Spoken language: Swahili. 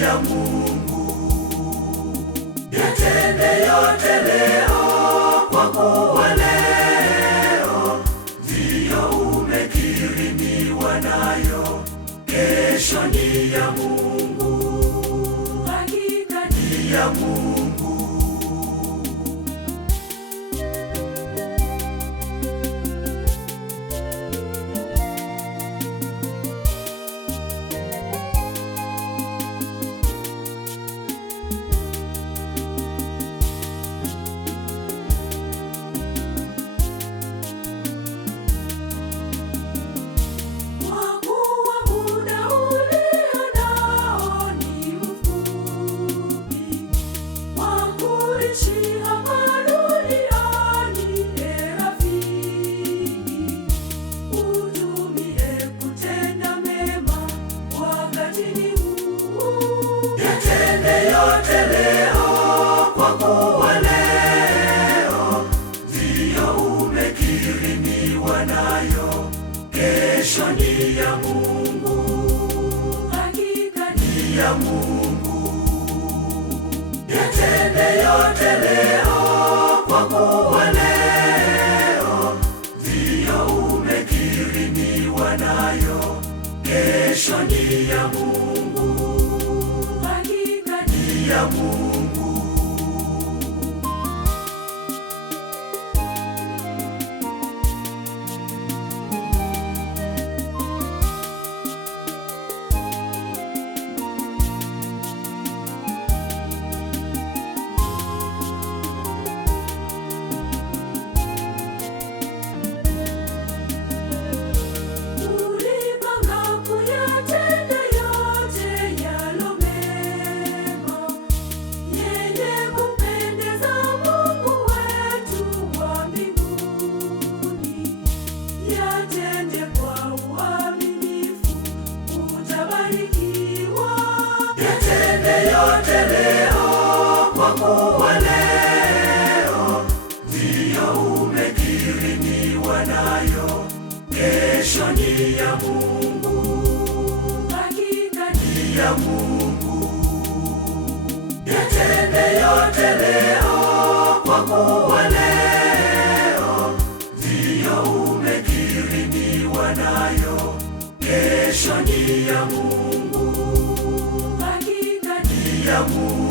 ya Mungu. Yatende yote leo, kwa kuwa leo ndiyo umekirimiwa nayo. Kesho ni ya Mungu, hakika ni ya Mungu. Yote leo, kwa kuwa leo ndiyo umekirimiwa nayo. Kesho ni ya Mungu, hakika ni ya Mungu. Yatende yote leo, kwa kuwa leo ndiyo umekirimiwa nayo. Kesho ni ya Mungu, ya Mungu. Yote leo, kwa kuwa leo ndiyo umekirimiwa nayo. Kesho ni ya Mungu, hakika ni ya Mungu. Yatende yote leo, kwa kuwa leo ndiyo umekirimiwa nayo. Kesho ni ya Mungu, ya Mungu.